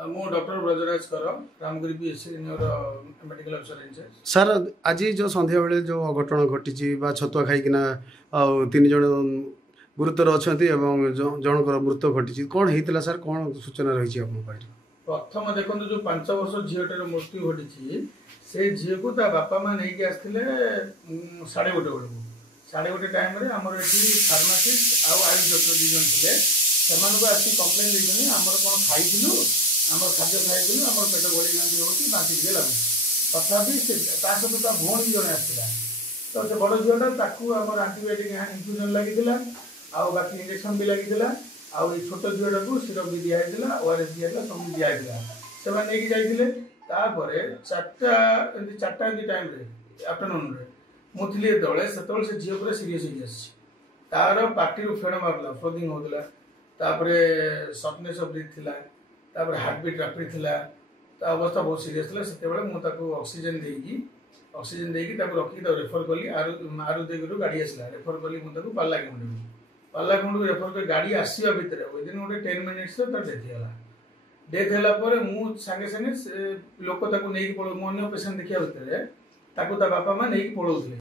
मु डॉक्टर ब्रजराज कर Ramgiri P senior medical अफसर इंचार्ज। सर आज जो संध्या बेले जो अघटन घटी छतुआ खाईकिना तीन जन गुरुतर अच्छा जनकर मृत्यु घटी कौन होता सर कौन सूचना रही प्रथम देखो जो 5 वर्ष झीटर मृत्यु घटी से झील को बापा माँ नहीं आसते 1:30 बेलू 1:30 टाइम आमर ये फार्मासीस्ट आउ आयुष डॉक्टर 2 जन थे से आसी कम्प्लेन देते आमर कौन खाइलु आम खाद्य खाइलु आम पेट गोली गांधी हो बांति टे लगुच तथापि सहित भौणी जन आसला तो से बड़ झीटा आम आंटीबायोटिक इन्फ्यूजन लगी आउ बाकी इंजेक्शन भी लगी आउ छोट झीटा को सिरप भी दिखाई ओआरएस दिखाई सब दिखाई से नहीं जाते 4टा टाइम आफ्टरनून मुझे दौड़े से झील पूरा सीरीयस हो तार पार्टी फेड़ मारूला फ्लोदिंग होता सफ्टनेस ऑफ ब्रीथ थिला हार्ट बीट रैपिड थिला अवस्था बहुत सीरीयस था से ऑक्सीजन देकी रखी रेफर कली आरुदेवी गाड़ी आसला रेफर कली मुझे पालाकुंड रेफर कर गाड़ी आसवा भितर विदिन गोटे 10 मिनिट्स डेथ है मु सागे लोक नहीं पड़ो मो पेसेंट देखा भितर बापा माँ नहीं पड़ोले